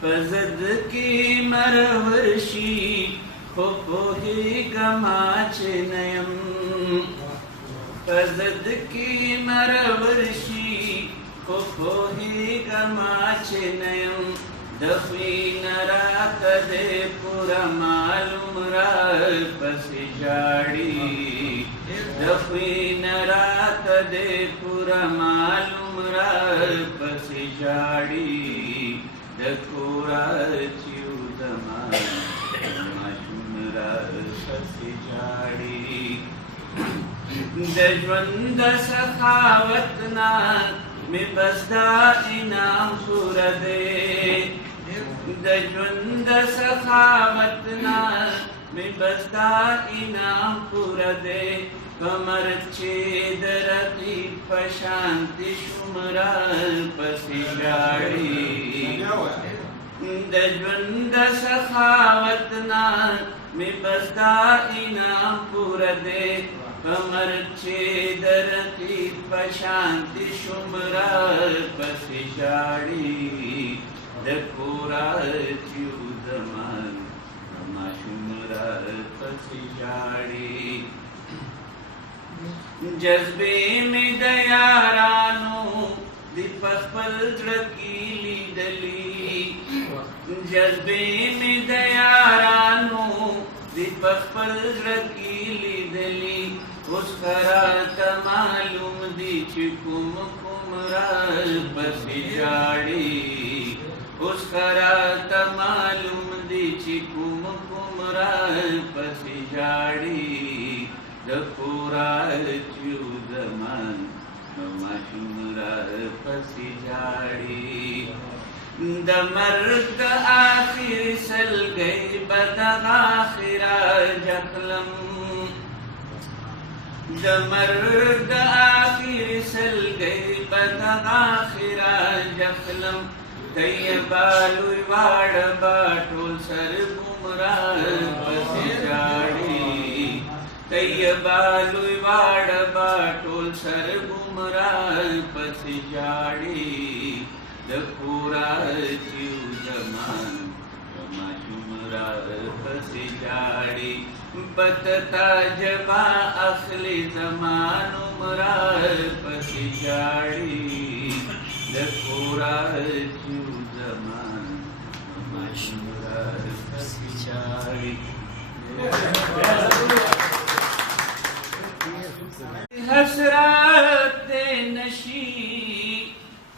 پزد کی مرورشی خو پوهیږما چې نه یم پزد کی مرورشي خو پوهیږما چې نه یم د خوی نه راته دی پوره معلوم راپسې ژاړي د خوی نه راته دی پوره معلوم راپسې ژاړي د کوره چې زما ماشوم راپسې ژاړي د ژوند د سخاوت نه مې بس دا انعام پوره دی د ژوند د سخاوت نه مې بس دا انعام پوره دی کمر چې د رقیب په شانتې شوم راپسې ژاړي د ژوند د سخاوت نه مې بس دا انعام پوره دی کمر چې د رقیب په شانتې شوم راپسې ژاړي د کوره چې زما ماشوم راپسې ژاړي جذبې مې د یارانو د په خپل زړه کې لیدلي جذبې مې د یارانو د په خپل زړه کې لیدلي اوس راته معلوم دي چې کوم کوم راپسې ژاړي اوس راته معلوم دي چې کوم کوم راپسې ژاړي د کوره چې زما ماشوم راپسې ژاړي د مرګ د آخر سلګۍ به دغه آخره جکلم د مرګ د آخر سلګۍ به دغه آخره جکلم طیبه لوی واړه به ټول سر راپسې ژاړي طیبه لوی واړه به ټول سر راپسې ژاړي د کوره چې زما ماشوم راپسې ژاړي بد تعجبه اخلي زما نوم راپسې ژاړي د کوره چې زما ماشوم راپسې ژاړي حسرت نشي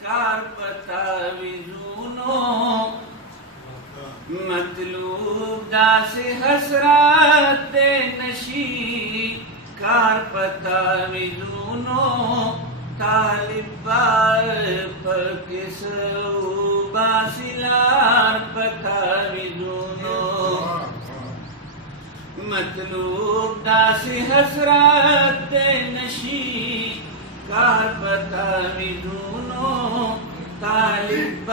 کار پتا ویزونو مطلوب داسې حسرت نشي کار پتا ویزونو طالب پکې سو باسلار پتا ویزونو مطلوب داسې حسرت نشي کار پتا ویزونو طالب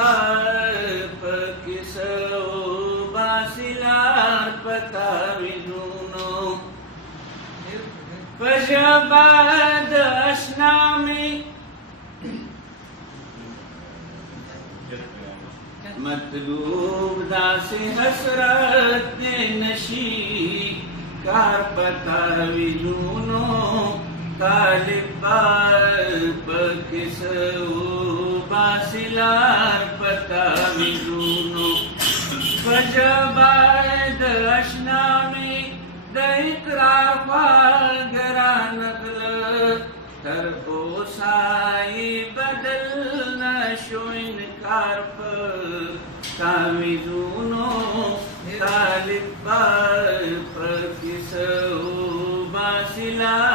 پکې سو باسلار پتا ویزونو په ژبه د اشنا مې مطلوب داسې حسرت نشي کار پتا ویزونو طالب پکې سو باسلار پتا ویزونو په ژبه د اشنا مې د اقرار خواږه رانغله تر اوسه یې بدل نشو انکار په تعویذونو طالب پکې سو باسلار